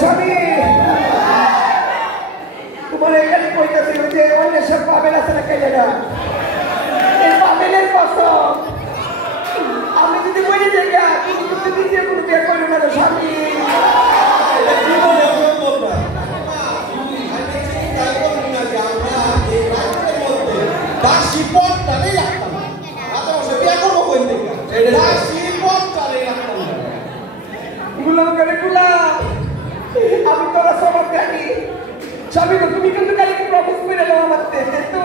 স্বামী তোমার এখানে কইতেছি যে অন্যের সব পাবেন আছে না কেলেরা এই পাবেনের কসম আমি যদি বলে যাই তুমি নিজে কোনো বিয়ে করো না স্বামী আমি তোরা সবার দেখি স্বামী তুমি কিন্তু কালকে প্রমিস করে দাও আমার তো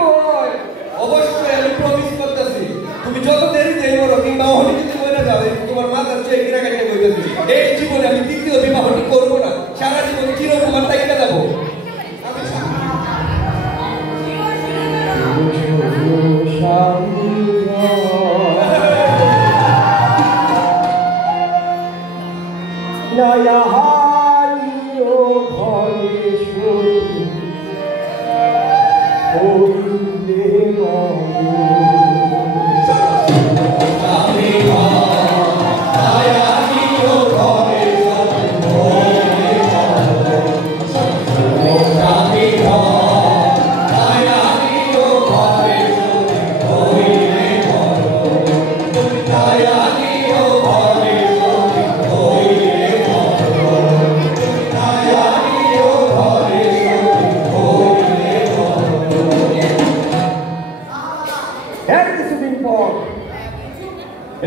অবশ্যই আমি প্রমিস করতেছি তুমি যত দেরি দেই বলো কিংবা অহনি যদি বলে যাও তোমার মাথার চেয়ে কিনা কাটতে বইতেছি এই জীবনে আমি দ্বিতীয় বিবাহটি করবো না সারা জীবন চিরকুমার তাকিয়ে যাবো নয়াহানিও ঘরেশ্বরী হইলে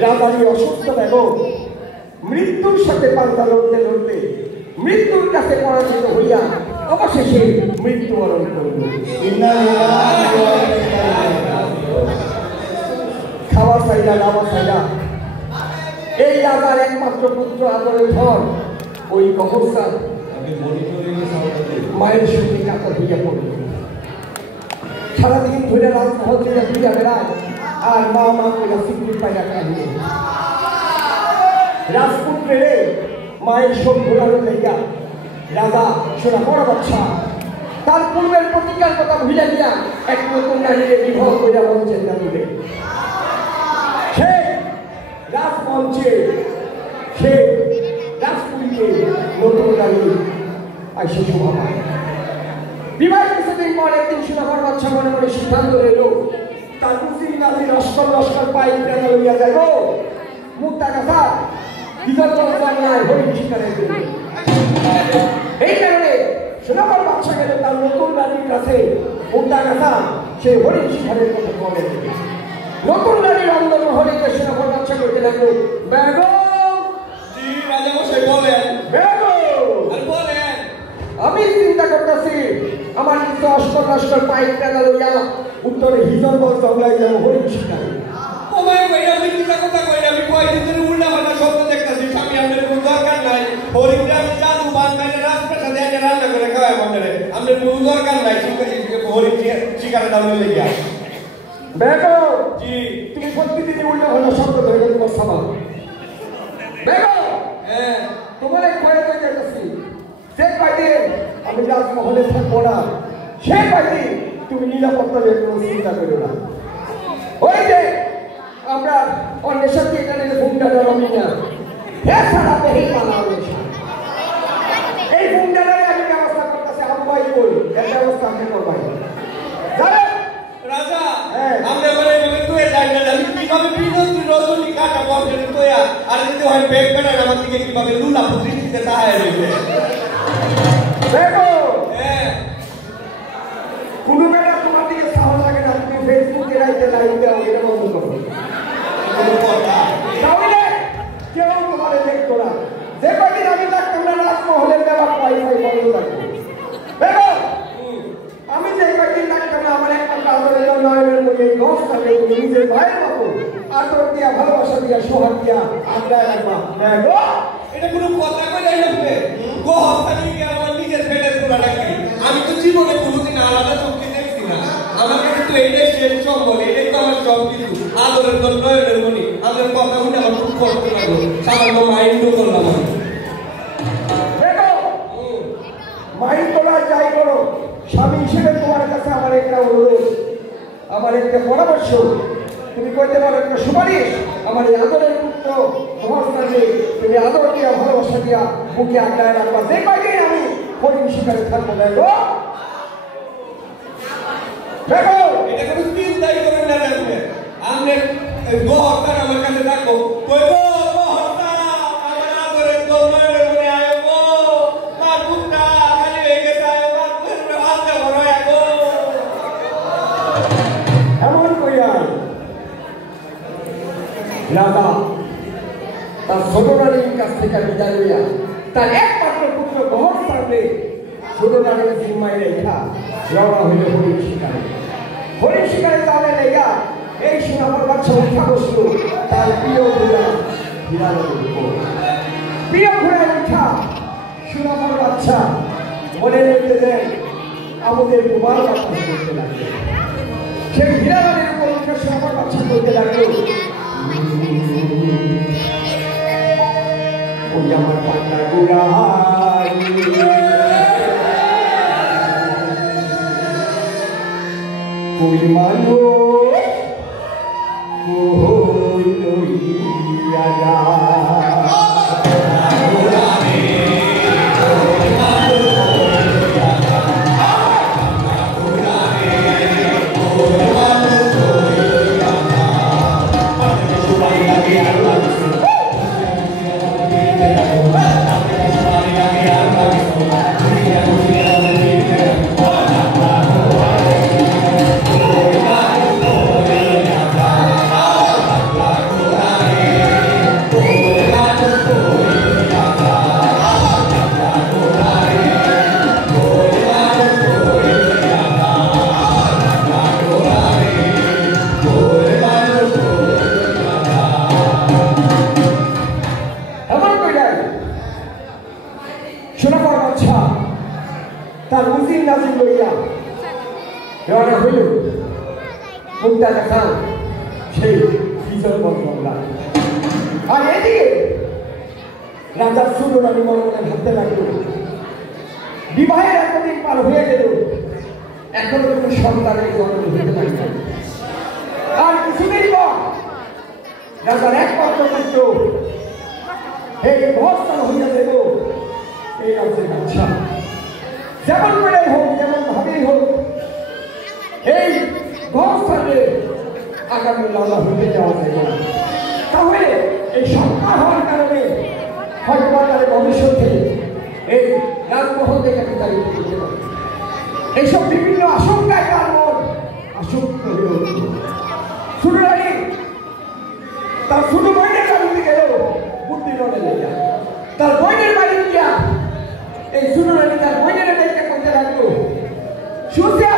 রাজারই অসুস্থ দেহ মৃত্যুর সাথে পাল্টা লড়তে লড়তে মৃত্যুর কাছে পরাজিত হইয়া অবশেষে মৃত্যুবরণ করল। খাওয়া চাইলা দাওয়া চাইলা এই রাজার একমাত্র পুত্র আদরের ধন ওই গহরসান মায়ের সঙ্গে কাতর হইয়া পড়ল। সারাদিন ধরে রাজমহল থেকে ফিরে বেড়ায় আর মা মা করে সিকিউর পাইয়া কাহিয়ে রাজপুত্রে মায়ের সব ঘোরানো লেগা রাজা সোনা বড় বাচ্চা তার পূর্বের প্রতিজ্ঞার কথা ভুলে দিয়া এক নতুন নারীকে বিবাহ করে মঞ্চের না তুলে সে রাজমঞ্চে সে রাজপুরীকে নতুন নারী আইসে শোভা পায়। বিবাহ কিছুদিন পর একদিন সোনা বড় বাচ্চা মনে মনে সিদ্ধান্ত নিল তার মুসলিম নারী লস্কর লস্কর পাই প্রেমে লইয়া যাইব মুক্তা গাছা হরিণ শিকারের জন্য। এই কারণে সোনাবর বাচ্চা গেলে তার নতুন নারীর কাছে মুক্তা গাছা সে হরিণ শিকারের কথা বলে। নতুন নারীর আন্দোলন হরিণকে সোনাবর বাচ্চা করতে লাগলো বেগম আমি চিন্তা করতেছি আমার কিছু অস্কর লস্কর পাইপ টাকা লইয়া উত্তরে হিজলবল জঙ্গলাই যাব হরিণ শিকারে। আমি চিন্তা কথা কই আমি কয়দিন ধরে উল্টা পাল্টা স্বপ্ন দেখতেছি স্বামী আমাদের কোনো দরকার নাই হরিণটা আমি জাদু বানাইলে রাজপ্রাসাদে এনে রান্না করে খাওয়াই আমাদের আমাদের কোনো দরকার নাই হরিণ শিকারে দাম লেগে বেগম জি তুমি প্রতিদিন উল্টা পাল্টা স্বপ্ন ধরে তোমার সামা বেগম হ্যাঁ তোমার এক ভয়ে যাইতেছি যে কয়দিন আমি রাজমহলে থাকবো না সে কয়দিন তুমি নিরাপত্তা নিয়ে কোনো চিন্তা করো না। ওই যে আমরা অন্যের সাথে এখানে ভূমিকা আমি না ছাড়া বেহি পালা এই ভূমিকাটারে আমি ব্যবস্থা করতেছি আব্বাই বলি এর ব্যবস্থা আপনি করবাই জানেন রাজা আমরা বলে তুই যাই না আমি কিভাবে বিনোদী রজনী কাটাবো আপনি তোয়া আর যদি হয় ব্যাগ বানায় আমার দিকে কিভাবে লুলা পুত্রি দিতে তাহাই রইবে দেখো হ্যাঁ কোনো বেলা তোমার দিকে সাহস লাগে না তুমি ফেসবুকে লাইভে লাইভ দাও এটা বন্ধ করো তাহলে কেউ তোমার দেখতো না যে কদিন আমি থাকতাম না রাজমহলের ব্যাপার ওয়াইফাই বন্ধ থাকবে দেখো আমি যে কদিন থাকতাম না আমার একটা কাজের নয়নের মধ্যে দশ থাকে তুমি নিজের ভাইয়ের মতো আদর দিয়া ভালোবাসা দিয়া সোহাগ দিয়া আড্ডায় রাখবা দেখো এটা কোনো কথা কই লাগবে গো হস্তানি কি আমার নিজের পেটের পুরা নাকি আমি তো জীবনে কোনোদিন আলাদা চোখে দেখছি না আমার কাছে তো এইটাই শেষ সম্বল এটাই তো আমার সব কিছু আদরের তো নয়নের মনি আমার কথা শুনে আমার খুব কষ্ট লাগলো সামান্য মাইন্ডও করলাম আমি দেখো মাইন্ড করা যাই করো স্বামী হিসেবে তোমার কাছে আমার একটা অনুরোধ আমার একটা পরামর্শ তুমি কইতে পারো একটা সুপারিশ আমার এই আদরের পুত্র তোমার সাথে তুমি আদর দিয়া ভালোবাসা দিয়া বুকে আড্ডায় রাখবা যে কয়দিন আমি হরিণ শিকারে থাকবো দেখো দেখো এটা কোনো চিন্তাই করেন না দেখবেন আপনি গোহরতার আমার কাছে থাকবো কইবো গোহরতা আমার আদরের দোলের মনে আইবো মাগুন্ডা খালি হয়ে গেছে আইবো মাগুন্ডা হাতে বড় আইবো এমন কইয়া রাজা তার ছোট রানীর কাছ থেকে বিদায় লইয়া তার একমাত্র পুত্র গোহরতাকে ছোট রানীর জিম্মায় রেখা রওনা হইল হরিণ শিকারে। হরিণ শিকারে যাওয়া লেগা এই সোনার বাচ্চা উঠা বসলো তার প্রিয় ঘোড়া হিরানের উপর। প্রিয় ঘোড়ায় উঠা সোনার বাচ্চা মনে রেখে দেন আমাদের কুমার বাচ্চা করতে লাগলো। সেই হিরানের উপর উঠে সোনার বাচ্চা করতে লাগলো ওই আমার পান্না গোড়ায় কই মানো কই লইয়া যা তার উজির নাজির লইয়া রওনা হইল মুক্তাগা খান সেই বিজয় বন্ধ। আর এদিকে রাজার ছোট রানী মনে মনে ভাবতে লাগলো বিবাহের এতদিন পার হয়ে গেল এখনো কোনো সন্তানের জন্ম হতে পারবে আর কিছুদিন পর রাজার একমাত্র পুত্র এই ভস্তান হইয়া দেব এই রাজ্যের বাদশা। যেমন করে হোক যেমন ভাবেই হোক এই ঘরস্থানে আগামী লালা হতে যাওয়া যাবে না। তাহলে এই সন্তান হওয়ার কারণে হয়তো তাদের ভবিষ্যতে এই রাজমহল থেকে বিতাড়িত করতে পারে। এইসব বিভিন্ন আশঙ্কায় তার মন আসক্ত হয়ে উঠল। ছোট রানী তার ছোট বোনের বাড়িতে গেল বুদ্ধি নড়ে লেগে তার বোনের বাড়ি গিয়া এই ছোট রানী তার বোনের দেখতে করতে লাগলো সুসিয়া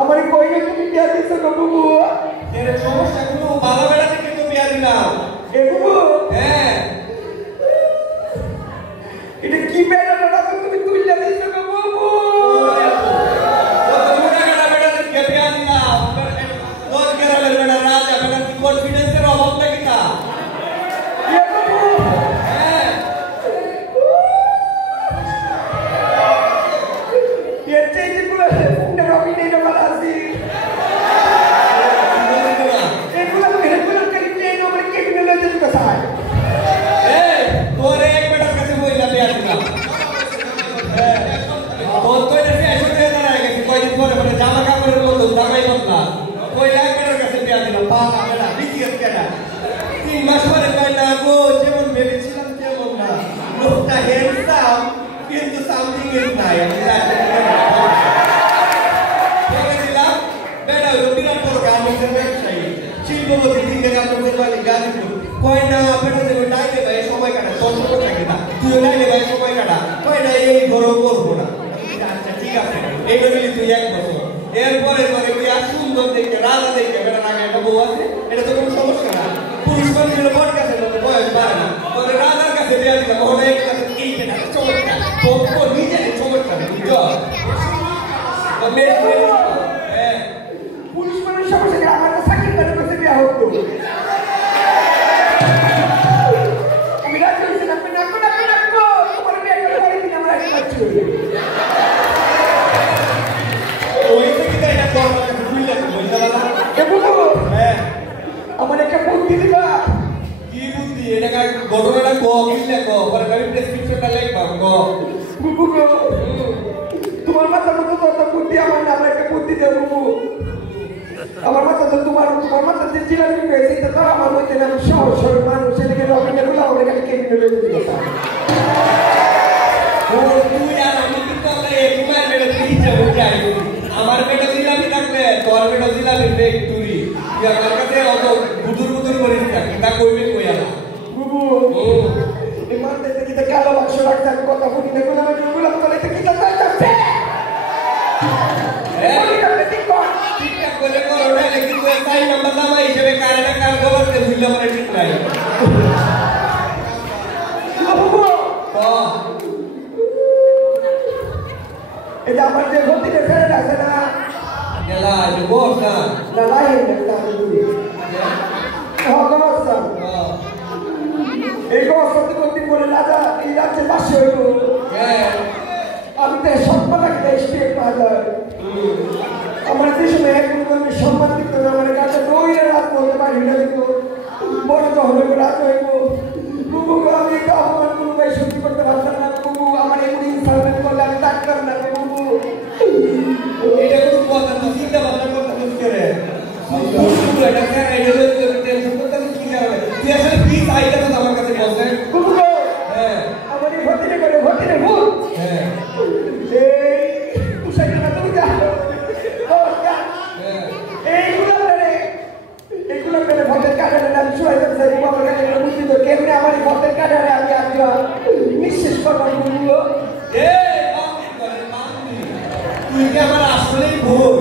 আমার কইলে তুমি বিয়া দিছো গো বাবু এর সমস্যা গুলো ভালো বেলা থেকে তো বিয়া দিলাম এ বাবু হ্যাঁ এটা কি বেলা না তুমি তুইলা দিছো গো বাবু তো মুড়া গেলা বেলা থেকে বিয়া দিলাম তোর গেলা বেলা রাজা বেলা কি কনফিডেন্সের অভাব নাকি তা এ বাবু হ্যাঁ এর চাইতে পুরো ফোনটা রবি নেই না বালাসি কিন্তু সামথিং ইজ নাই বেড়া বিরাট বড় গার্মেন্টসের ব্যবসায়ী শিল্পপতি দিকে গার্মেন্টসের মালিক গাজীপুর কয় না বেড়া দেবে ডাইলে ভাই সময় কাটা তোর সময় থাকে না তুইও ডাইলে ভাই সময় কাটা কয় না এই বড় করবো না আচ্ছা ঠিক আছে এইটা মিলি তুই 1 বছর এরপরে মানে তুই আর সুন্দর দেখে রাজা দেখে বেড়া আগে একটা বউ আছে এটা তো কোনো সমস্যা না পুরুষ মানুষের বড় কাছে বয়স বাড়ে না তোর রাজার কাছে বিয়া দিলাম ওখানে এক কাছে এই কেনা চমৎকার তোর নিজের চমৎকার পুলিশ মানুষ সমস্যা আমার সাকিব খানের কাছে বিয়া হতো আমি রাজি হয়েছিলাম নাকো তোমার বিয়ে করে বাড়ি দিন আমরা এক পাচ্ছি আমার একটা বুদ্ধি দিবা কি বুদ্ধি এটা ঘটনাটা ক কিনলে ক পরে আমি প্রেসক্রিপশনটা লিখবা ক বুবু গো তোমার মাথার মতো কত বুদ্ধি আমার না আমার একটা বুদ্ধি দাও বুবু আমার মাথা তো তোমার মাথা যে জিলাপি পেয়েছি তো আমার মধ্যে আমি সহজ সরল মানুষ এদিকে রকেটের গুলো আমার এখানে কেটে নেবে তুই আর আমি কিন্তু আমরা একবার বেড়ে তুই যাবো যাই আমার বেটা জিলাপি থাকলে তোর বেটা জিলাপি বেগ তুই তুই আমার কাছে অত বুদুর করিস না তা কইবে কইয়া না বুবু এই মানতে থেকে তো কালো বাক্স রাখতে আমি কথা বলি না গুলো আমি গুলো বলে তো কি তো যাচ্ছে ঠিকঠাক করে করো না লেকিন তুই তাই নাম্বার দামা হিসেবে কারেন্ট কার গবরতে ভুললে পরে ঠিক নাই এটা আমার যে ভর্তিতে ফেলে আছে না গেলা যে বস না না লাইন একটা আমি বলি এই গসতি কোনদিন বলে রাজা এই রাজ্যে বাসে হইল আমি তো সম্মান একটা স্টেট পাওয়া আমার যে সময় এক আমি সম্মান দিত না আমার কাছে দৌড়ে রাত বলতে পারি না দিত বড় তো হলে রাত হইব বুবু আমি একটা অপমান কোনো ভাই সত্যি করতে পারতাম না বুবু আমার এমনি ইনসালমেন্ট করলে আমি ডাক্তার না বুবু এটা কোনো কথা তুই চিন্তা ভাবনা করতে বুঝতে রে এটা কেন এটা টেনশন করতে কি কারণে তুই আসলে কি চাইতে তো আমার কাছে বলছে বুবু হ্যাঁ আমার এই ভর্তিতে ভুল হ্যাঁ এই তুষার না তুমি যা এইগুলো মেরে ভোটের কার্ডের নাম শুয়াইতে চাই আমার কাছে বুঝি তো কেমনে আমার এই ভোটের কার্ডের আমি আজকে নিঃশেষ করবো বুঝলো তুই কি আমার আসলেই ভুল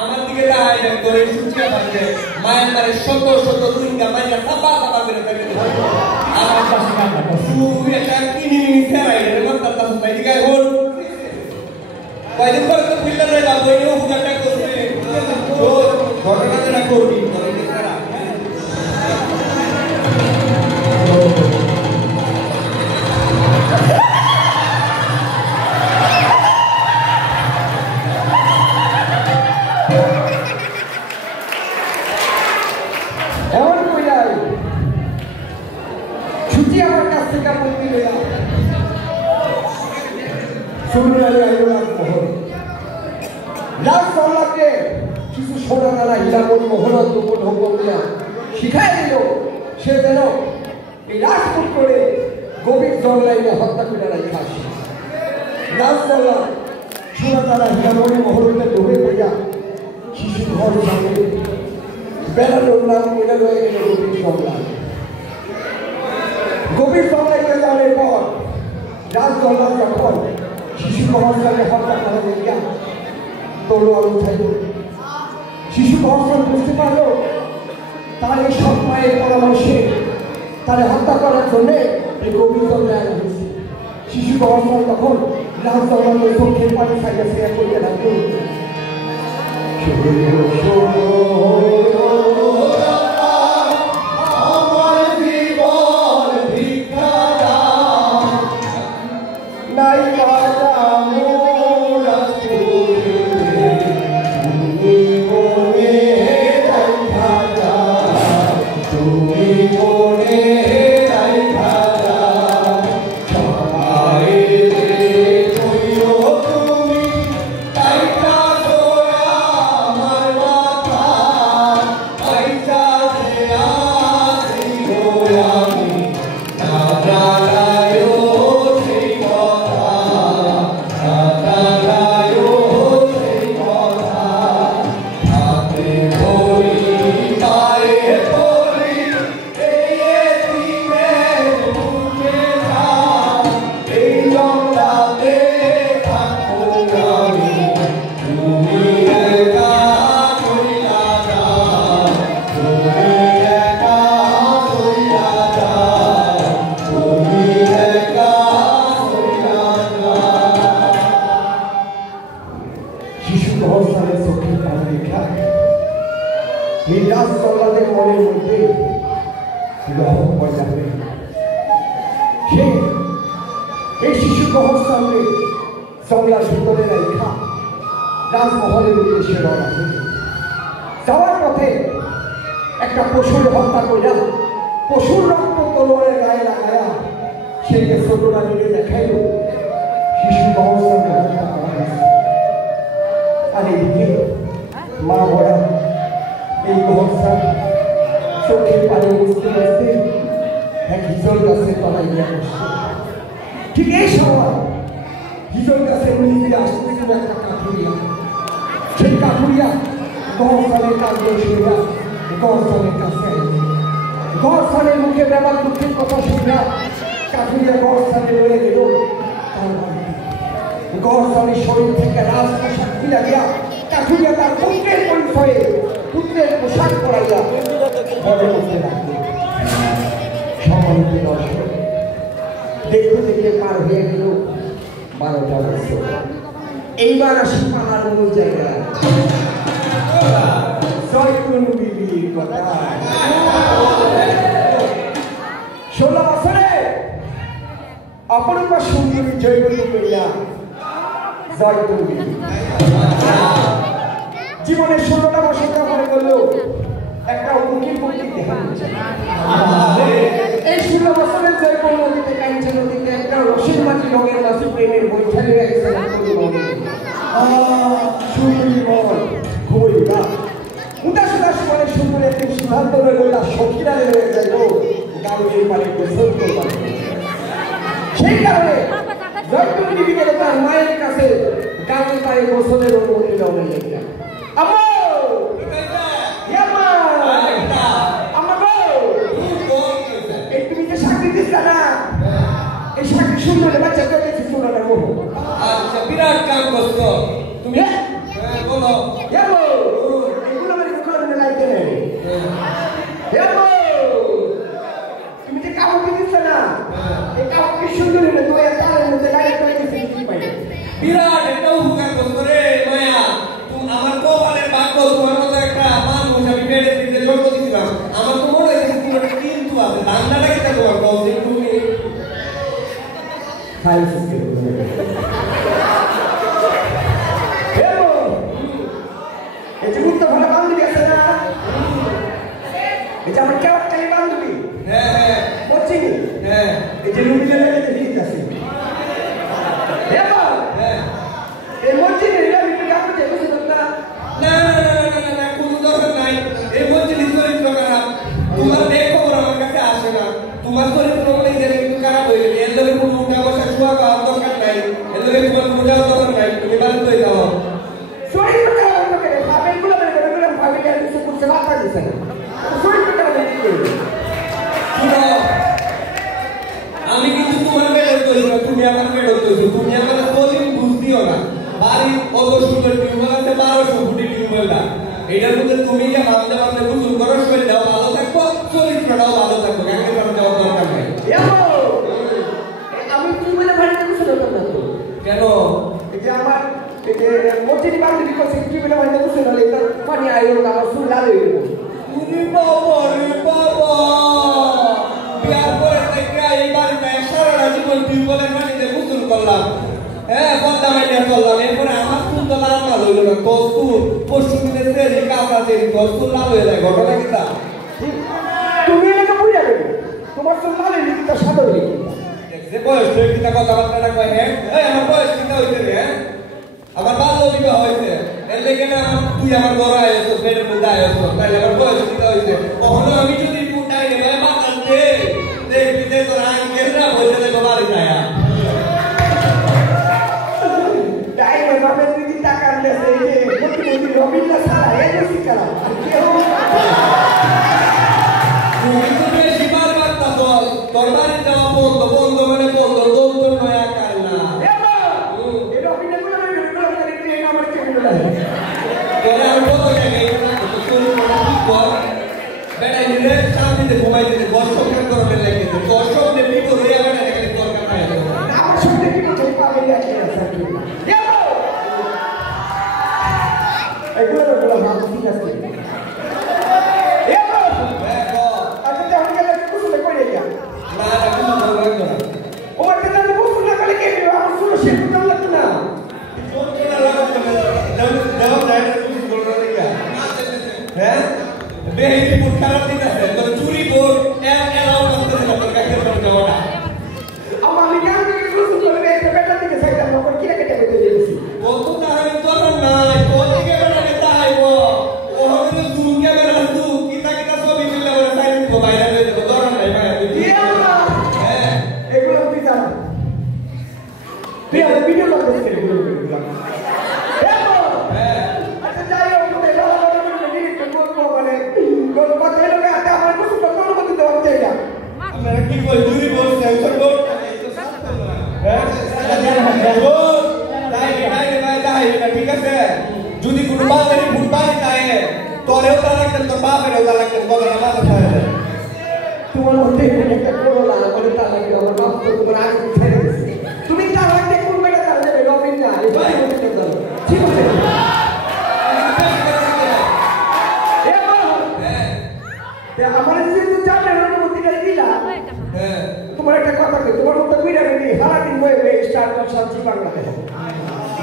আমার দিকে তাই না তোর এই সুচিয়া পাচ্ছে মায়ের মারে শত দুইটা মাইয়া সাপা করে ফেলে আমার পাশে কাটা তুই একটা কিনি ফেরাই রে মাত্র তার সাথে দিকে হল কয়দিন পরে তো ফিল্টার রে যাবো এই উপকারটা করতে তো ঘটনাটা না করবি তোর এই সারা কিছু সোনারা হিলামন মোহনত শিখাই দিল সে যেন এই রাজপুত করে গভীর জঙ্গলাইনে হত্যা করে রাখা আসে রাজদল্লা সোনারা হিলামনে মোহনতে ডুবে পড়িয়া শিশু ঘর সামনে বেড়ানোর নাম মনে রয়ে গেল গভীর জঙ্গলাইনে যাওয়ার পর রাজদল্লা যখন শিশু কমান্ডারে হত্যা করা দেখিয়া তলোয়ার উঠাইল শিশু কমান্ডার বুঝতে পারল তার এই সব মায়ের পরামর্শে তারে হত্যা করার জন্য এই গভীর জঙ্গলে আনা হয়েছে শিশু কমান্ডার তখন রাজদল্লার চোখের পানি সাইডে ফেরা করতে লাগলো রাজ তল্লাদের মনের মধ্যে রহম পয়দা হয়ে সে এই শিশু গহস্থানকে জঙ্গলার ভিতরে রেখা রাজমহলের উদ্দেশ্যে রওনা হল। যাওয়ার পথে একটা পশুর হত্যা করিয়া পশুর রক্ত তলোয়ারের গায়ে লাগায়া সেই ছোট রানীকে দেখাইল শিশু গহস্থানকে হত্যা করা হয়েছে। আর এইদিকে মা বড়া এই গহস্থান চোখের পানি বুঝতে বুঝতে এক হিজল গাছের তলায় গিয়া বসছে। ঠিক এই সময় হিজল গাছের নিচে আসতেছিল একটা কাঠুরিয়া। সেই কাঠুরিয়া গহস্থানের কাজ শুনিয়া গহস্থানের কাছে গহস্থানের মুখে ব্যাপার দুঃখের কথা শুনিয়া কাঠুরিয়া গহস্থানে রয়ে গেল। গহস্থানের শরীর থেকে রাজ পোশাক খুলে গিয়া কাঠুরিয়া তার পুত্রের পরিচয়ে পুত্রের পোশাক পরাইয়া বড় করতে লাগলো। সম্মানিত দর্শক, দেখতে দেখতে পার হয়ে গেল 12টা বছর। এইবার আসি পাড়ার মূল জায়গায় জয়তুন বিবির কথা। 16 বছরে অপরূপা সুন্দরী জয়বতী কইয়া জয়তুন বিবি জীবনের 16টা বছর মনে করলো একটা উকিল পক্ষী দেখা এই 16 বছরের জয়পুর নদীতে কাঞ্চন নদীতে একটা রসির মাটি রঙের মাসি প্রেমের বৈঠালি গেছে উদাস উদাস মানে সুন্দরের একটি সিদ্ধান্ত রইল তার সখীরা রয়ে গেল গাড়ির পারে গোসল করবার। সেই কারণে জয়পুর বিবি গেল তার মায়ের কাছে গাড়ির পারে গোসলের অনুমতি দেওয়া লেগে। বিরাট কাম করছো তুমি। বলো এগুলো আমার লাইতে নেই। তুমি যে কাউকে দিচ্ছ না এই কাউকে সুন্দর হলে তুই তারের মধ্যে লাইট করে দিচ্ছি বিরাট একটা উপকার করছো রে মায়া। তুমি আমার কপালের ভাগ্য তোমার মতো একটা মানুষ আমি পেটে দিতে জন্ম দিয়েছিলাম। আমার তো মনে হয়েছে তোমার কিন্তু আছে ধান্দাটা কি তোমার কৌশল তুমি তোমার দেখো আমার কাছে আসে না। তোমার চরিত্র কিন্তু খারাপ হয়ে গেছে। এর লগে কোনো উঠা বসা শোয়া খাওয়ার দরকার নাই। এর লগে তোমার কোনো যাওয়ার দরকার নাই। তুমি বাড়ি তো যাও। চরিত্র খারাপ হয়ে গেছে। ভাবেগুলো ভাবে কিছু করছে না পারছে না। চরিত্র খারাপ হয়ে গেছে। আমি কিন্তু তোমার বেড়ে তৈরি না, তুমি আমার বেড়ে তৈরি। তুমি আমার কদিন বুঝদিও না। বাড়ির অত সুন্দর টিউবওয়েল আছে 1200 ফুটি টিউবওয়েলটা। এটার মধ্যে তুমি যে ভাবতে ভাবতে গোসল করো শরীরটাও ভালো থাকবো, চরিত্রটাও ভালো থাকবো। কাকে কারণ যাওয়ার দরকার নাই। আমি টিউবওয়েলে বাড়িতে গোসল করতাম না তো। কেন? এই যে আমার এই যে মসজিদে বাড়িতে গোসল টিউবওয়েলে বাড়িতে গোসল হলে তার পানি আইলো আমার চুল লাল হয়ে গেল। তুমি বাবা রে বাবা, বিয়ার পরে থেকে এই বাড়িতে সারা জীবন টিউবওয়েলের পানিতে গোসল করলাম। হ্যাঁ পদ্মা মাইনে করলাম। এরপরে আমার চুল তো লাল লাল হইল না। কস্তুর পরশু দিনে সেরি কাঁচা সেরি কস্তুর লাল হয়ে যায়। ঘটনা কি তা? তুমি এটাকে বুঝা দেবে তোমার চুল লাল হয়ে গেছে সাদা হয়ে গেছে। যে বয়স হয়ে গেছে কথাবার্তাটা কয় হ্যাঁ আমার বয়স কিনা হইতে রে। হ্যাঁ আমার বাল্য বিবাহ হয়েছে। এর লেগে না তুই আমার ঘরে আয়স বেডের মধ্যে আয়স তাহলে আমার বয়স কিনা হয়েছে। কখনো আমি যদি টুটাই নেবে বাঁচাতে দেখবি যে তোর আঙ্কেলরা বলতে দেবো বাড়ি যায়। টাকা আনতেছে এই যে প্রতিমন্ত্রী রবীন্দ্র সারা এই বেশি খেলা তুমি তো বেশি বারবার তোর বাড়ি যাওয়া বন্ধ বন্ধ মানে বন্ধ দৌড় নয় আকার না। তোরা আর কত জায়গায় বেড়াই নিলে বেহেরি বোর্ড খারাপ দিতেছে তোর চুরি বোর্ড এলাও করতেছে না তোর কাছে দেওয়াটা আমি কেন থেকে গোসল করে একটা বেটা থেকে সাইডাম না করে কিরা কেটে বেঁধে দিয়েছি কত তাহারে তোর নাই তোর থেকে বেটা নেতা আইব ও হবে জুম ক্যামেরা দু কিতা কিতা ছবি তুললে ওরা সাইড কো বাইরে হয়ে যাবে তোর নাই ভাই তুই হ্যাঁ এগুলো তুই জানা তুই আর ভিডিও করতে ছেড়ে এগুলো হ্যাঁ আচ্ছা যাই হোক তুমি ভালো করে ডিলিট করবো মানে কোন কথা হলো না আমার কিছু কথা বলতে দেওয়া যায় না আপনারা কি বল চুরি বোর্ড সেন্সর বোর্ড ঠিক আছে যদি কোনো বাপের ফুটবাল চায় তোরেও তা লাগতেন তোর বাপেরও তা লাগতেন বদলা মাথা খায় তোমার মধ্যে একটা করোনা মানে তা লাগে আমার বাপ তো তোমার আগে ছেড়ে দিয়েছে তুমি তার আগে কোন বেটা তার যাবে রবিন না এই ভাই বলতে দাও ঠিক আছে আমার যে তুই জানে অনুমতি করে দিলা হ্যাঁ তোমার একটা কথা কই তোমার মতো বিড়া নেই সারা দিন বয়ে স্টার কর শান্তি বাংলাদেশ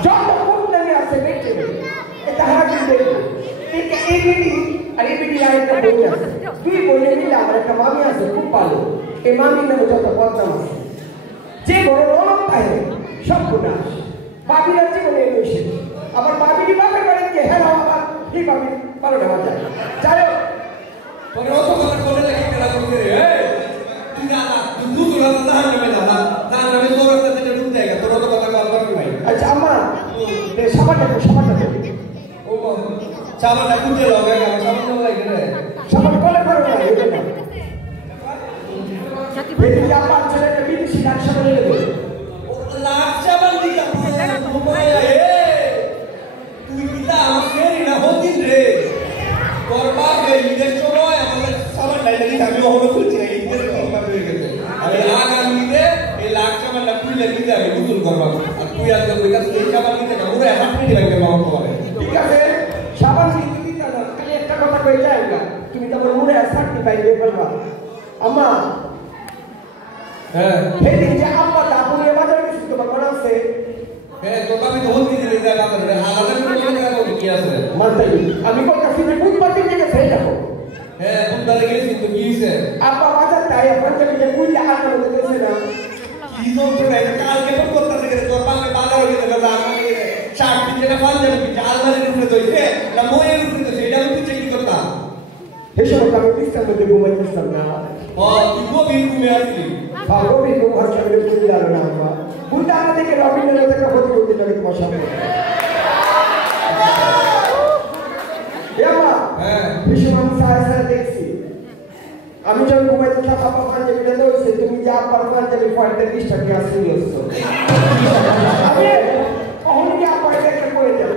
যত প্রবলেম আছে দেখতে এটা হারা দিন দেখো এই বিড়ি আর এই বিড়ি আর একটা বই আছে দুই বইলে মিলে আমার একটা মামি আছে খুব ভালো এই মামির নামে যত বদনাম আছে যে বড় রনক পায় সব গুণাস বাবিরা জীবনে এসে আবার বাবিরি বাপের বাড়িতে হেরা আবার এই বাবি 12টা বাজে যাই হোক তোর অত কথা বলে লাগে কেন করতে রে তুই না তুই তোর দান নামে দাদা দান নামে তোর কাছে ঢুক দেয়গা তোর অত কথা বল ভাই আচ্ছা আম্মা এই সাবানটা ও সাবানটা কুটে লাগা গেল সাবান লাগে রে সাবান কলে করো না এটা না এই যে আম্মা ছেলে বিদেশি ডাক সাবান নিয়ে দেবে লাখ সাবান দিতা তুই কিতা আমার ফেরি না হতিন রে তোর বাপ রে ঈদের সময় আমাদের সাবান ডাইলে দিতে আমি ওহনো খুলছি না ঈদের সময় হয়ে গেছে আমি আগামীতে এই লাখ সাবানটা খুলে দিতে আমি গুতুল করবো আর তুই আর তোর কাছে এই সাবান দিতে না ওরা হাত মিটি ভাঙবে মামা করে ঠিক আছে সাবান দিতে দিতে না খালি একটা কথা কই যায় না তুমি তো আমার মনে আসতে পাইবে বলবা আম্মা হ্যাঁ এই যে আম্মা আপনি বাজারে কিছু তো মনে আছে হ্যাঁ তো আমি তো হল দিতে দিতে কথা বলে আলাদা করে বলে কি আছে মানতে আমি কোন কাছে বুধবার দিন থেকে ফেলে যাব হ্যাঁ বুধবারে গেছি তো কি হইছে আব্বা বাজার তাই আপনার যে কুইলা আটা মধ্যে দিয়েছে না কি করতে রে কালকে তো করতে গেছে তোর বাংলা বাজার হয়ে গেছে না আমি শার্ট পিছে না পাঞ্জাবি পিছে আলমারির উপরে দইছে না মোয়ের উপরে দইছে এটা আমি চেক করতাম এই সময় আমি বিস্তার মধ্যে ঘুমাইতেছিলাম না ও তুই কবি ঘুমে আসলি বাবু বিকু হাসপাতালে চলে গেল না আব্বা বুঝতে আমাদেরকে রবীন্দ্রনাথ একটা ক্ষতি করতে চলে তোমার সামনে হ্যাঁ ভীষণ সাহায্য দেখছি আমি যখন ঘুমাইতে থাকা পাঞ্জাবিটা দৌড়ছে তুমি যে আব্বার পাঞ্জাবি পয়েন্টে 20টা গ্লাস শুয়ে আসছো আমি কখনো কি আব্বার একটা করে দেব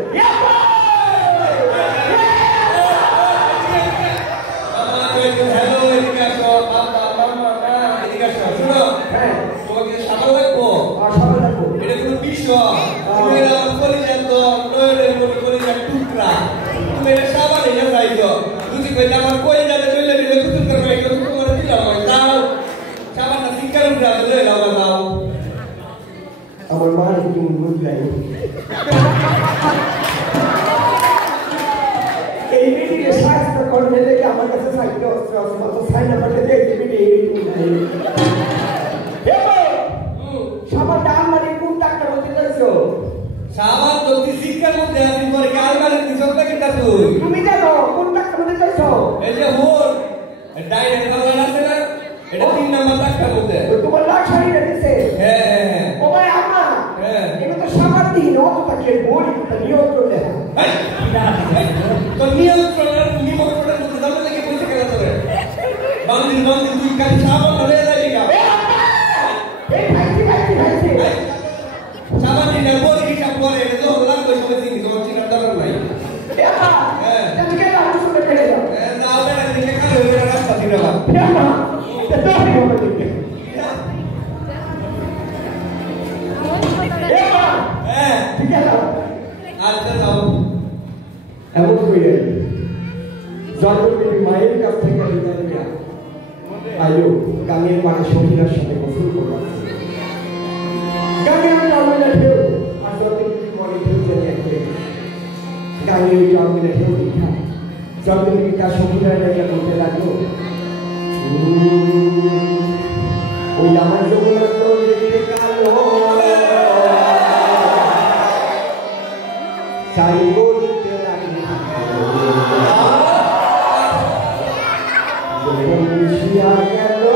হ্যালো এদিকে আসো এদিকে আসো শুনো হ্যাঁ তোমাকে সাবান লাগবো আর সবাই রাখবো এটা কোনো বিষয় তুমি এটা করে যাতো নয়নের মনে করে যা টুকরা তুমি এটা সাবানে না যাইছো যদি কই আমার কই যাবে চলে দিলে কুতুল করবে এটা তোমার দিলাম দাও সাবানটা শিকার উঠা দিলে দাও আমার মা একটু বুঝলাই এই মিটিংয়ে স্বাস্থ্য কর্মী দেখে আমার কাছে সাইড অস্ত্র সাইন আমাকে দেখতে মিটিং সাবানটা আলমারি কোন ডাক্তার বলতে চাইছো সাবান তো তুই শিক্ষার মধ্যে আসি পরে কাল কালে তুই সব কিটা তুই তুমি জানো কোন ডাক্তার বলতে চাইছো এই যে হোর ডাইরেক্ট সাবান আছে না এটা 3 নাম্বার ডাক্তার মধ্যে তোমার লাখ শাড়িটা দিছে হ্যাঁ ও ভাই আমা হ্যাঁ এটা তো সাবান দিই না অত তাকে বলি নিয়ন্ত্রণ দেখা তো নিয়ন্ত্রণের নিয়ন্ত্রণের মধ্যে দাম লাগে পয়সা কেন তবে বান্দির তুই কাল সাবান ধরে যাই গা এই ভাইছি সাবান দিন বলি হিসাব করে এটা তো লাগবে সবাই চিনি তোমার চিনার দরকার নাই হ্যাঁ তুমি কে রাখছো শুনে ফেলে দাও দাও না দিকে কালো হয়ে রাস্তা দিরা বা এটা তো হবে দিকে হ্যাঁ ঠিক আছে আচ্ছা যাও এমন করে জন্মদেবী মায়ের কাছ থেকে বিদায় নিয়ে আয়ো গানের মানে সঙ্গীরার সাথে গোসল করলাম গানের জন্মের ঢেউ আর যতটুকু মনে ঢেউ জানি গানের জন্মের ঢেউ লিখা চন্দ্রমিতা সমুদ্রের জায়গা বলতে লাগলো ওই আমার যমুনা তো দেখতে কালো চাই বলতে লাগলো যখন মিশিয়া গেল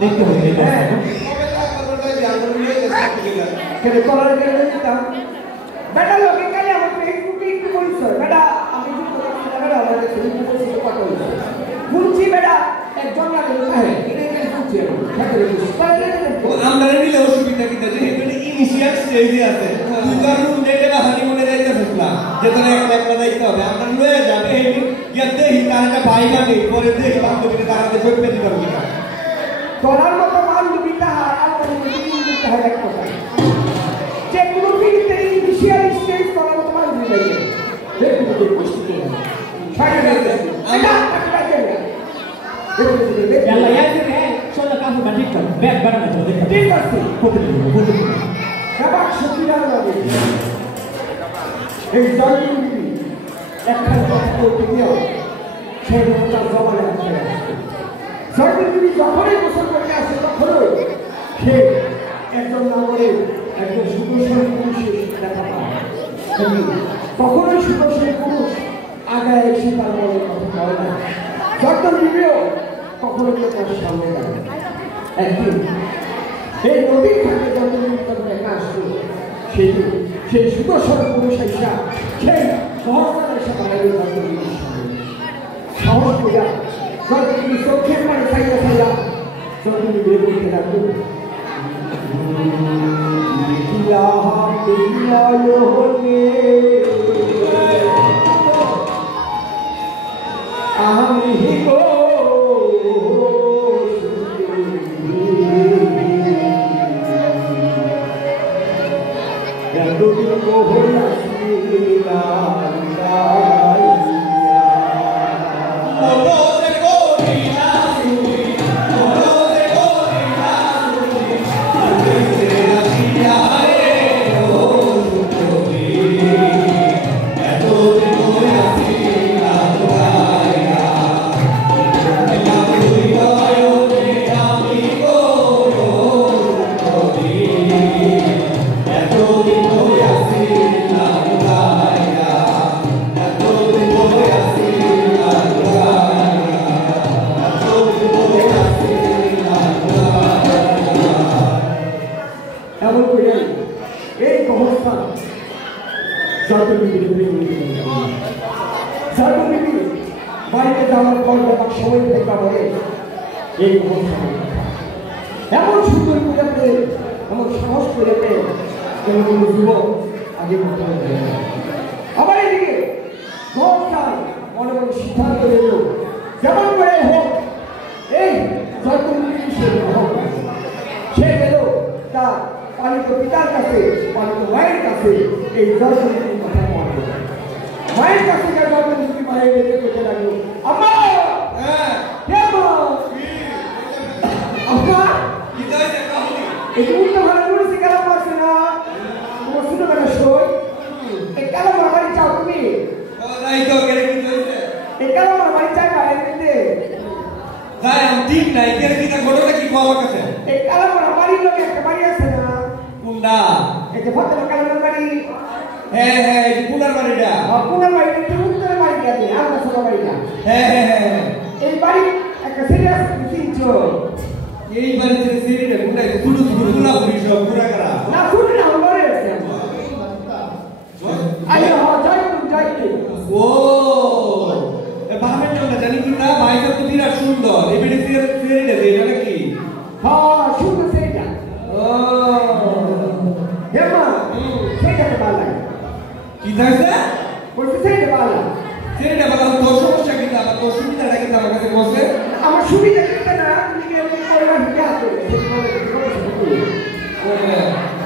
দেখতে হবে কেন কলার কেন দিতাম বেটা লোকে কালে আমার ফেসবুকে একটু বলিস বেটা আমি যুক্ত করছি না বেটা আমার কাছে যুক্ত করছি তো কত হয়েছে বলছি বেটা একজন না হ্যাঁ এটা বলছি আমরা নিলে অসুবিধা কিন্তু যে এটা ইনিশিয়াল স্টেজে আছে তুই তো আর রুম ডেটে বা হানিমুনে যাইতেছিস না যে তোর একলা যাইতে হবে আমরা লয়ে যাবে এই গিয়ে দেখি তার একটা ভাইবা নেই পরে দেখি বান্ধবীকে তারাতে ছোট পেতে পারবি না তোরার মতো বান্ধবী তাহার আর কোনো মিটিং করতে হয় এক কথা যে কোনো মিটিংতে ইনিশিয়াল স্টেজ তোরার মতো বান্ধবী লাগে দেখুন যে পুষ্টি ছাড়ে গেছে এটা একটা জায়গা Yalla ya sih kan, soalnya kamu bandingkan, bed barang aja deh. ঠিক আছে Putri. সবার সুবিধা লাগে এই জন্মভূমি একটা করতে গিয়েও সেই মনটা জমানে আসে জন্মভূমি যখনই গোসল করতে আসে তখনই সে একজন নাগরিক একজন সুদর্শন পুরুষের দেখা পায় কখনোই সুদর্শন পুরুষ আগায় এসে তার মনের কথা বলে না জন্মভূমিও কখনো কেউ তার সামনে যাবে একদিন এই নদীর ঘাটে জন্মভূমি দেখা আসলো সেই সুদর্শন পুরুষ হিসা সেই মহাত্মার এসে বাড়াইল জন্মভূমির সামনে সাহস পূজা জন্মভূমি চোখের মানে চাইয়া চাইয়া জন্মভূমি বের করতে লাগলো আমি গো বাড়িতে যাওয়ার পর ব্যাপার সময় দেখা বলে এই এমন সুন্দর করে এমন সাহস করে যুবক আগে আবার এদিকে মনে মনে সিদ্ধান্ত নিল যেমন করে হোক এই সে গেল তার পালিত পিতার কাছে পালিত মায়ের কাছে এই জন্মভূমির কথা বলল মায়ের কাছে গিয়ে জন্মভূমি মায়ের বেঁচে করতে লাগলো আম্মা আম্মা এই উল্টো ভালো করেছি কালাম পারছে না তোমার শুনে বেলা সই এই কালাম বাড়ি চাও তুমি এই কালাম বাড়ি চাই বাইরে দিতে ভাই আমি ঠিক নাই কেন কি তা ঘটনা কি কওয়া কাছে এই কালাম বাড়ির লোক একটা বাড়ি আছে না কোনটা এই যে ফতেলা কালাম বাড়ি হ্যাঁ হ্যাঁ এই পুনার বাড়িটা পুনার বাড়িটা একটু উত্তরের বাড়িটা আছে আমরা ছোট বাড়িটা হ্যাঁ হ্যাঁ এই বাড়ি একটা সিরিয়াস চিনছো এই বাড়িতে সিরিয়াস কোনটা শুধু পুরা পুরি সব পুরা করা না শুনি না মরে আছে আইও যাই ও এ বাহামের নামটা জানি কি না ভাইটা তো বিরাট সুন্দর এই বেড়ে সিরিয়াস এটা নাকি হ্যাঁ সুন্দর সেইটা ও হেমা সেইটা তো ভালো লাগে কি দাইছে বলতে সেইটা ভালো লাগে সেটা বাবা তোর সমস্যা কি না তোর সুবিধাটা কি আমার কাছে বসে আমার সুবিধা কিনতে না তুমি কি এমনি পরিবার ঢুকে আসো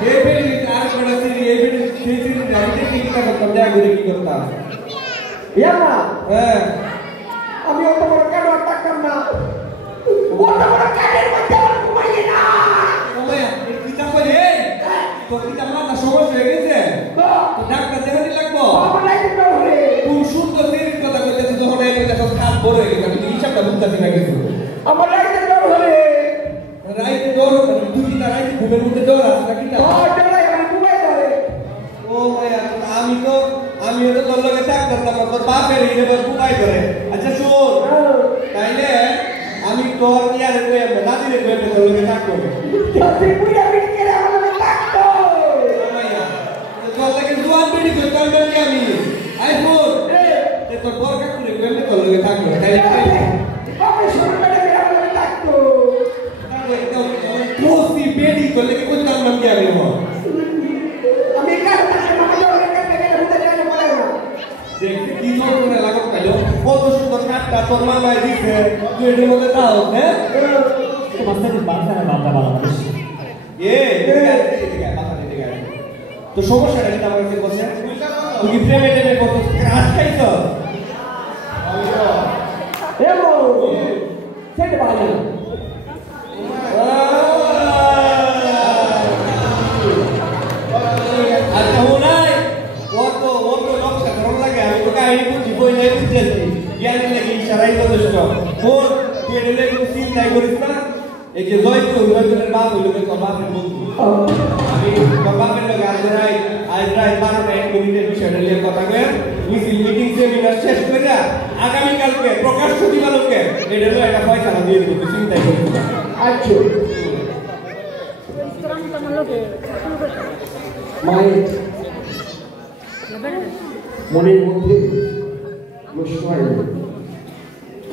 এই বেড়ে আর বড় সিরি এই বেড়ে সেই সিরি আমি দেখি কি করতাম দেখা করে কি করতাম হেমা হ্যাঁ আমি অত বড় কেন থাকতাম না অত বড় কাঠের মধ্যে আমার ঘুমাইয়ে না ওমায়া এই কিতা করে তোর কি মাথা সমস্যা হয়ে গেছে তো ডাক্তার দেখাতে লাগবো আমার লাইতে বের হলে কোন সুন্দর সিরির কথা কইতেছিস যখন এই কথা খাত বড় হয়ে গেছে আমি হিসাবটা বুঝতাছি না কিছু আমার লাইতে বের হলে রাইতে দৌড় তুই কি না রাইতে ঘুমের মধ্যে দৌড় আস নাকি না ডরাই আমি ঘুমাই ধরে ও মায়া আমি তো তোর লগে থাকতাম না তোর বাপের হিরে তোর ঘুমাই ধরে আচ্ছা শোন তাইলে আমি তোর ইয়ারে কই আমি দাদিরে কই তোর লগে থাকবো তুই বুড়ি আমি কেন আমার লগে থাকতো তো তোর কি আমি আইফোন তোর বরকা করে কেমনে তোর লগে থাকলো তাই বাবা শুরু করে বেরা করে থাকতো একদম ক্লোজলি বেডি তোর লগে কোথাও নাম কি আমি হো আমি কার কাছে মামা জোরে কাছে গেলে হতে যায় না বলে না দেখ কি তোর মনে লাগো কালো কত সুন্দর কাটটা তোর মামাই দিছে তুই এর মধ্যে দাও হ্যাঁ তোমার সাথে বাচ্চা না বাচ্চা ভালো মানুষ তো সমস্যাটা কি আমার কাছে বসে তুই কি প্রেমে টেমে কত ক্রাশ খাইছ এমো সেটা ভালো আচ্ছা ওনাই কত নকশা করম লাগে আমি তো কাহিনী বুঝি বই নাই বুঝতেছি জ্ঞানী নাকি ইশারাই যথেষ্ট ফোন তুই এটা কোনো চিন্তাই করিস না এই যে জয়তুলের বাপ হইল তোর বাপের বন্ধু আমি তোর বাপের লোক আজ রাত 12টা 1 মিনিটের বিষয়টা নিয়ে কথা কয়ে মিছিল মিটিং সেমিনার শেষ করে আগামীকালকে প্রকাশ দিবালোকে এটা হলো একটা পয়সা দিয়ে দেবো চিন্তাই করিস না আচ্ছা মায়ের মনের মধ্যে মুশকিল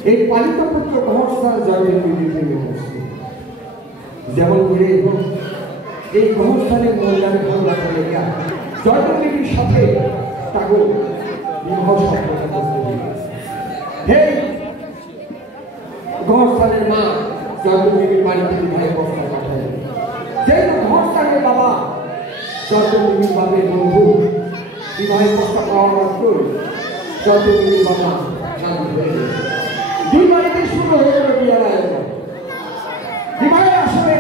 এই পালিত পুত্র গহস্থান যাবে পৃথিবীতে উপস্থিত যেমন করে এই গহস্থানের মহিলার ভালো লাগা লেখা জয়দেবীর সাথে তাকে বিবাহ সম্পর্ক করতে হবে হে গহস্থানের মা জয়দেবীর বাড়িতে বিবাহের প্রস্তাব পাঠায় যেহেতু গহস্থানের বাবা জয়দেবীর বাবের বন্ধু বিবাহের প্রস্তাব পাওয়া মাত্র জয়দেবীর বাবা শান্তি হয়ে গেছে দুই বাড়িতে শুরু হয়ে গেল বিয়ার আয়োজন বিবাহে আসবে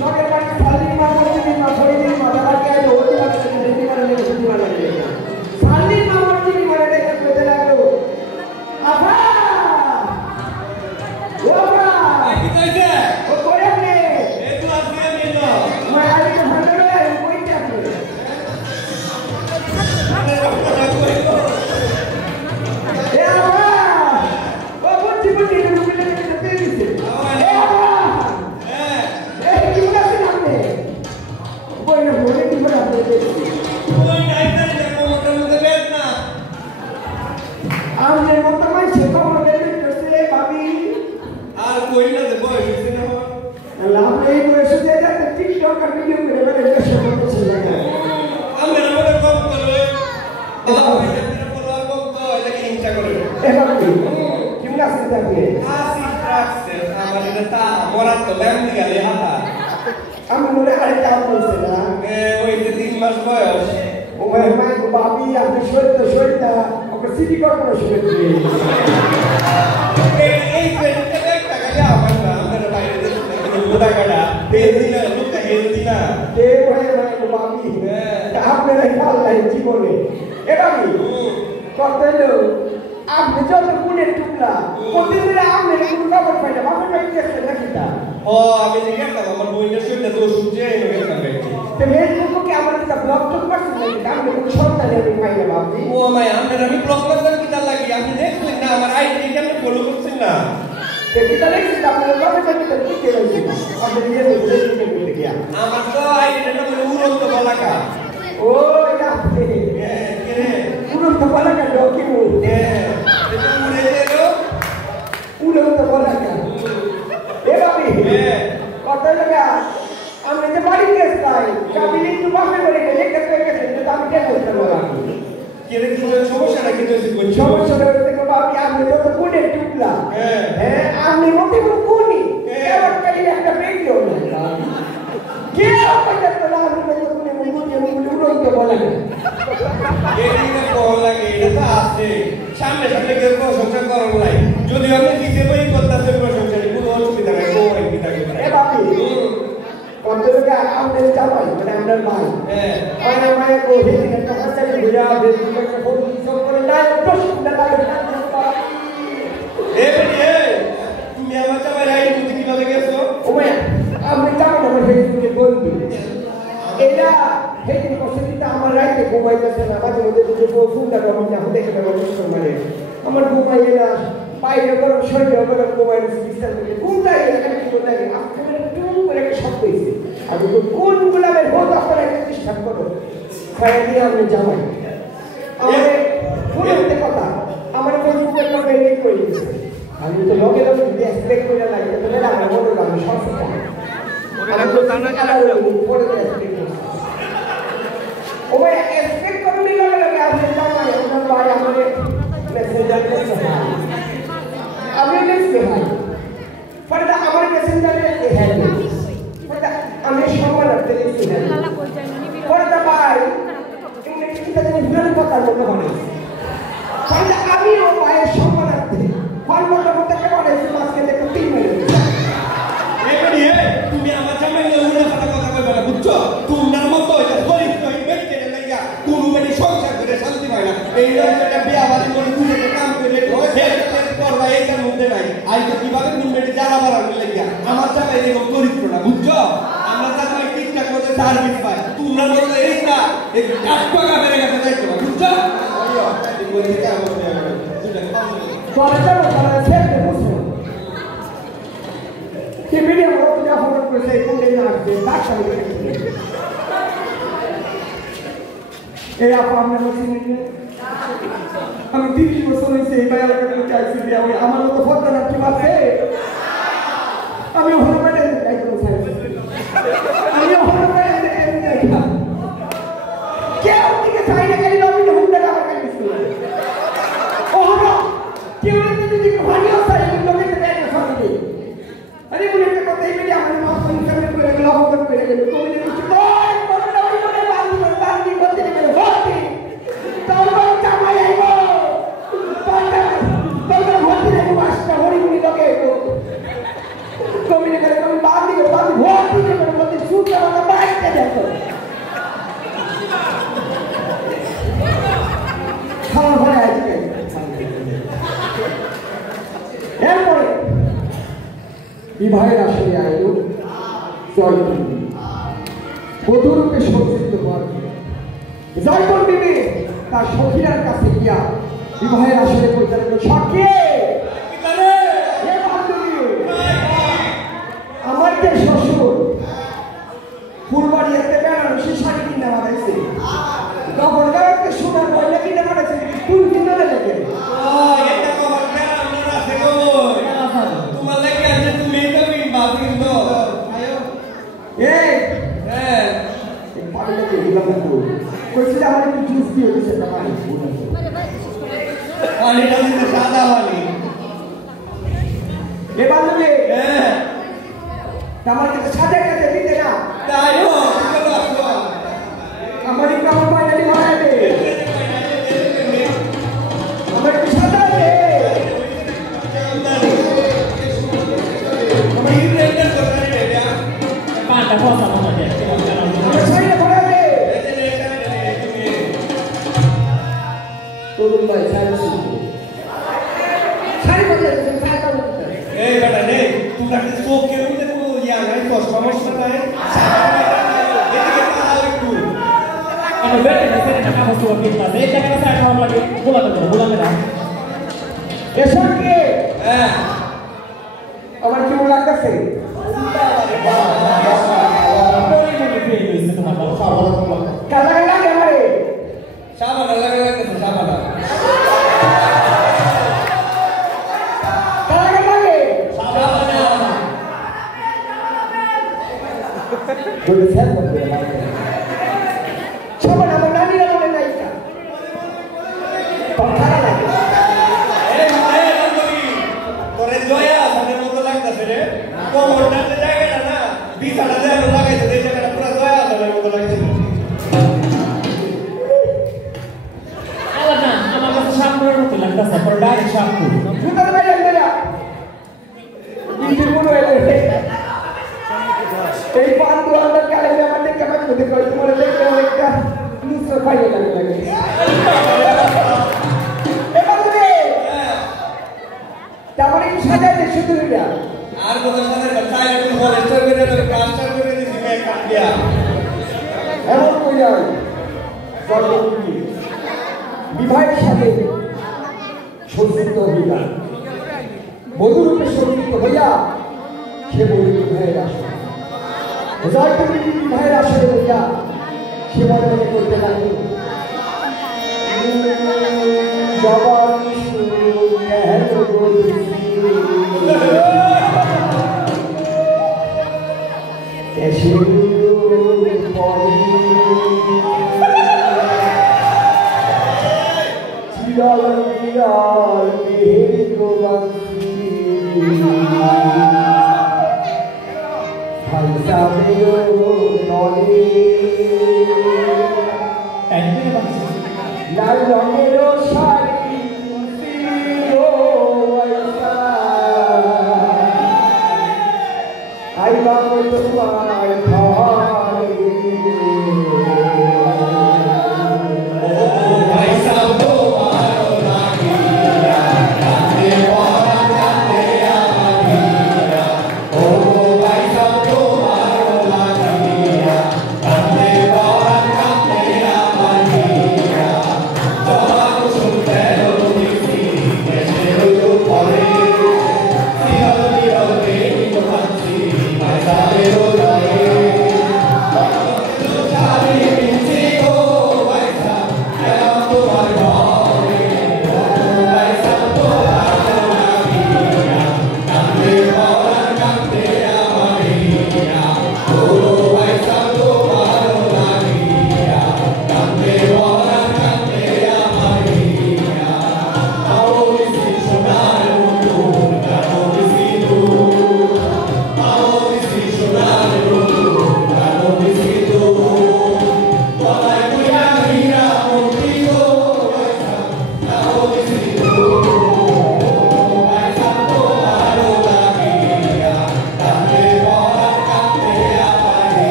লগের বাড়ি শালির মা মর্জিনীর মা শরীরের মা বাবাকে আজ হতে লাগছে রেডি করে নিয়ে শুরু করে শালির মা মর্জিনী করে রেখে পেতে লাগলো আফা ও আফা কি কইছে ও করে নে এই তো আজকে নিল মই আজ তো ভালো রে কইতে আছে এ আফা ও বুঝি বুঝি তুমি লেগে পেয়েছে এ আফা আমাদের মতো মাইছে খবর দেবে করছে ভাবি আর কই না দে বয়স হইছে না লাভ এই বয়সে যেটা টিকটক আর ভিডিও করে মানে বেশ করছে না আমরা আমাদের কম করে এটা ফলোয়ার কম তো এটা কি ইচ্ছা করে এবার কি আছে তাকে আসি রাখছে আমার এটা মরাত তো ব্যায়াম দিগালে হাতা আমি মনে আরেকটা বলছে না ওই যে 3 মাস বয়স ও মাই বাবি আপনি সইতা ওকে সিটি কর্পোরেশনে এই পেটে একটা গেলে আমার না আমাদের বাইরে লোটা কাটা পেদিনা লোটা হেলদিনা কে ভাই বাবি আপনারা খেয়াল নাই জীবনে এটা আমি কত আপনি যত গুণের টুকরা প্রতিদিন আপনি কোনো খবর পাই না বাপের বাড়ি গেছে নাকি তা ও আমি যে গেলাম আমার বইনের সঙ্গে তো সূর্যে এনে গেলাম তো ফেসবুকে আমার একটা ব্লগ টক করছেন নাকি আপনি কোনো সন্তান আমি পাই না বাবি ও মাই আমি ব্লক করতে কি তার লাগি আপনি দেখছেন না আমার আইডি কেমন ফলো করছেন না এটা দেখছি আপনারা বাপের বাড়ি গেছে কি হয়েছে আপনি নিয়ে ফেসবুকে করতে গিয়া আমার তো আইডিটা তো উড়ন্ত বলাকা ও এটা কে রে উড়ন্ত বলাকা কি বলতে এটা উড়ে গেলো উড়ন্ত বলাকা এ বাবি কত লাগা আমি যে বাড়ি গেছি চাবি একটু বাপের বাড়ি গেলে কেটে গেছে কিন্তু আমি কেন করতে পারলাম কে রে কি সমস্যাটা কি হইছে কোন সমস্যাটা হচ্ছে বাবি আপনি যত গুণের টুকরা হ্যাঁ আপনি মতে কোনো গুণই এবার খালি একটা ভিডিও না কে আপনাকে তো না আপনি তো গুণে উড়ন্ত বলাকা এদিকে বল লাগে এটা তো আছে সামনে সামনে কেউ প্রশংসা করার নাই যদি আমি নিজে বই করতেছে প্রশংসা কোনো অসুবিধা নাই কোনো অসুবিধা নাই এ বাবি কত লোকে আমাদের জামাই মানে আমাদের ভাই মানে মানে কো হেদি একটা হাজার ঘুরা বেশি একটা ফটো সব করে না প্রশ্ন লাগে এ বেরিয়ে তুমি আমার জামাই রাইড করতে কিভাবে গেছো ওমে আমি জামাই আমার ফেসবুকে বলবি এটা হেদি কোসিটা আমার রাইতে ঘুমাই যাচ্ছে না মাঝে মধ্যে দুটো সুন্দর রকম না হতে গেলে মানে আমার ঘুমাই না বাইরে গরম শরীরে গরম ঘুমাই বিস্তার করে ঘুমটাই এখানে কি বলতে লাগে আপনার টুম করে একটা শব্দ হয়েছে আমি কোন গোলামের ভোট আপনারা একটা চেষ্টা করো খাই দিয়ে আমি জামাই আমাদের পুরো কথা আমার ফেসবুকে একটা মেইল করে দিয়েছে আমি তো লগে লগে যদি এক্সপেক্ট করে লাগে তাহলে আমরা বলবো আমি সব শিখা আমি তো জানা জানা পরে এক্সপেক্ট করছি ও ভাই এক্সপেক্ট করতে লগে লগে আপনি জামাই আপনার ভাই আমাদের মেসেঞ্জার করতে হয় আমি লিখতে হয় পরে আমার মেসেঞ্জারে হ্যাঁ পরে আমি সম্মান রাখতে লিখতে হয় পরে ভাই এমনি কিটা জানি ভিড় কথা বলতে পারে পরে আমিও ভাইয়ের সম্মান রাখতে ফল করতে পারে মাঝকে দেখতে 3 মিনিট তুমি আমার জামাই উল্টা কথা কইবা না বুঝছো তোমার মতো এটা গরিব তো এই ব্যক্তি লাগা কোন বাড়ি সংসার করে শান্তি পায় না এই লোকটা বিয়া বাড়ি করে দুজনে কাম করে করবা এইটার মধ্যে নাই আই তো কিভাবে কোন বাড়ি জ্বালা বাড়ানোর লাগা আমার জামাই এরকম চরিত্র না বুঝছো আমরা জামাই ঠিকঠাক মতো সার্ভিস পাই তোমার মতো এইটা এই টাকা বেড়ে গেছে যাইতো না বুঝছো এই বলতে কি আমার চলে ছেড়ে বুঝছো কি ভিডিও যা ফটো করেছে কোনটা না আসবে তার সামনে এই আপা আমরা বলছি আমি 30 বছর হয়েছে এই বাইরে কাছে চাইছি যে আমার মতো ফটো না কি আছে আমি হলো মানে একদম চাইছি আমি হলো মানে কেউ থেকে চাই না গেলে আমি হুন্ডা আমার কাছে ছিল ও হলো কেউ যদি ভালো চাই লোকে তো একটা সাথে अरे बोले तो पता ही नहीं हमारे पास फंक्शन में कोई अगला होकर करेंगे तो मैंने कुछ कोई बोलना ही बोले बात नहीं बोलते नहीं मेरे होती तो वो चामा है वो तो होती नहीं वास्ता होरी मुनी लगे तो मैंने कहा तुम बात नहीं होती नहीं मेरे बोलते सूट का वाला बैठ के देखो खाना भरा है जी एयरपोर्ट বিবাহের আসরে আইল জয়পুর বধূরূপে সজ্জিত হওয়ার জয়পুর বিবি তার সখীরার কাছে গিয়া বিবাহের আসরে পরিচালিত সখী আমার যে শ্বশুর ফুলবাড়িয়াতে বেনারসি শাড়ি কিনে বানাইছে তখন গাঁতে সোনার ময়লা কিনে বানাইছে ফুল কিনে লেগে বিবাহের সাথে সজ্জিত হইয়া বধূরূপে সজ্জিত হইয়া সে বলি বিবাহের আসে জয়পুরী বিবাহের আসরে হইয়া সে মনে মনে করতে লাগলো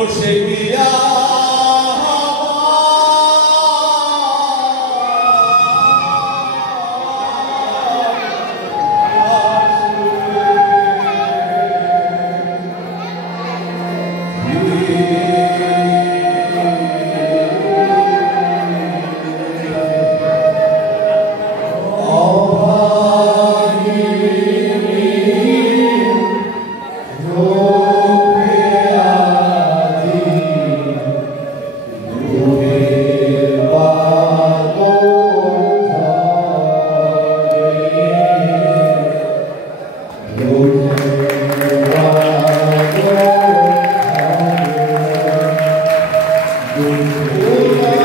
বসে গিয়া Oh,